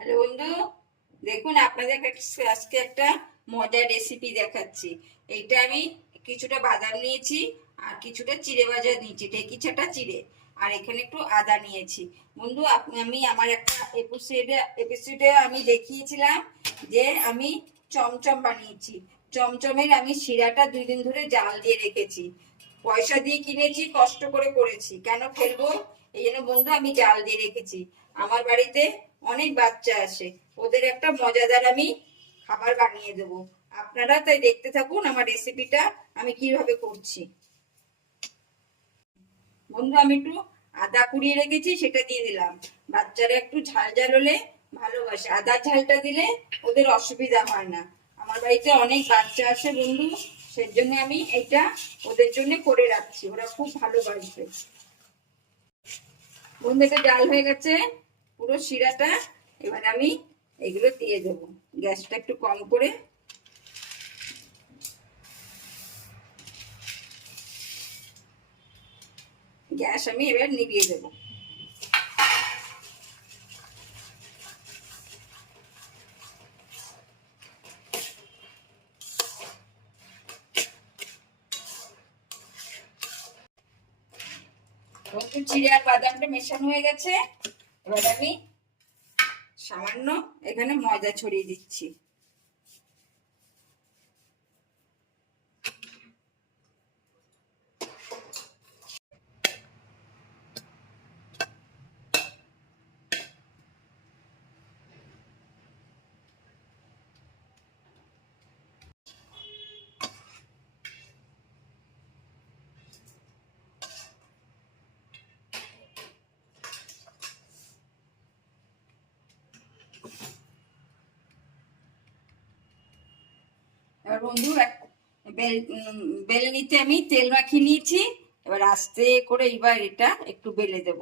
Hello বন্ধু, দেখুন আপনাদের আজকে একটা মজার রেসিপি দেখাচ্ছি। এইটা আমি কিছুটা বাদাম নিয়েছি আর কিছুটা চিড়ে ভাজা নিয়েছি। ঢেকিছাটা চিড়ে? আর এখানে একটু আদা নিয়েছি। বন্ধু আমি আমার একটা এপিসোডে এপিসোডে আমি দেখিয়েছিলাম যে আমি চমচম বানিয়েছি। চমচমের আমি শিরাটা দুই দিন ধরে জাল দিয়ে রেখেছি। পয়সা দিয়ে কিনেছি, কষ্ট করে করেছি। কেন ফেলব? এই জন্য বন্ধু, আমি জাল দিয়ে রেখেছি। আমার বাড়িতে অনেক বাচ্চা আসে, ওদের একটা মজাদার আমি খাবার বানিয়ে দেবো। আপনারা তাই দেখতে থাকুন আমার রেসিপিটা আমি কীভাবে করছি। বন্ধু, আমি একটু আদা কুড়িয়ে রেখেছি, সেটা দিয়ে দিলাম। বাচ্চারা একটু ঝাল ঝাল হলে ভালোবাসে। আদা ঝালটা দিলে ওদের অসুবিধা হয় না। আমার বাড়িতে অনেক বাচ্চা আসে বন্ধু সেই জন্য আমি এটা ওদের জন্য করে রাখছি। ওরা খুব ভালোবাসবে। বন্ধু, এটা ডাল হয়ে গেছে। পুরো শিরাটা এবার আমি এগুলো দিয়ে দেবো। গ্যাসটা একটু কম করে। গ্যাস আমি এবার নিভিয়ে দেবো। আর বাদামটা মেশানো হয়ে গেছে। এবার আমি সামান্য এখানে ময়দা ছড়িয়ে দিচ্ছি। বন্ধু বেল বেলনিতে আমি তেল মাখিয়ে নিয়েছি। এবার আস্তে করে এবার এটা একটু বেলে দেব।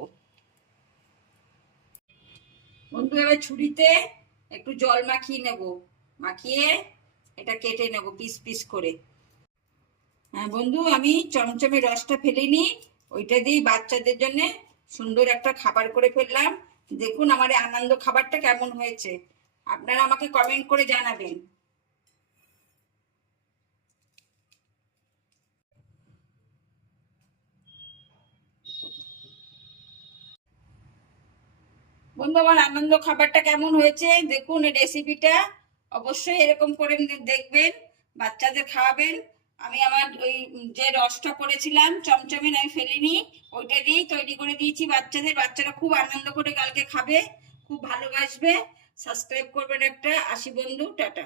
বন্ধু, এবার ছুরিতে একটু জল মাখিয়ে নেব। মাখিয়ে এটা কেটে নেব পিস পিস করে। হ্যাঁ বন্ধু, আমি চমচমের রসটা ফেলিনি ওইটা দিয়ে বাচ্চাদের জন্য সুন্দর একটা খাবার করে ফেললাম। দেখুন, আমার আনন্দ খাবারটা কেমন হয়েছে। আপনারা আমাকে কমেন্ট করে জানাবেন। বন্ধু, আমার আনন্দ খাবারটা কেমন হয়েছে? দেখুন, এই রেসিপিটা অবশ্যই এরকম করে দেখবেন, বাচ্চাদের খাওয়াবেন। আমি আমার ওই যে রসটা করেছিলাম চমচমের আমি ফেলিনি, ওইটা দিয়েই তৈরি করে দিয়েছি বাচ্চাদের। বাচ্চারা খুব আনন্দ করে কালকে খাবে, খুব ভালোবাসবে। সাবস্ক্রাইব করবেন একটা আশি বন্ধু, টাটা।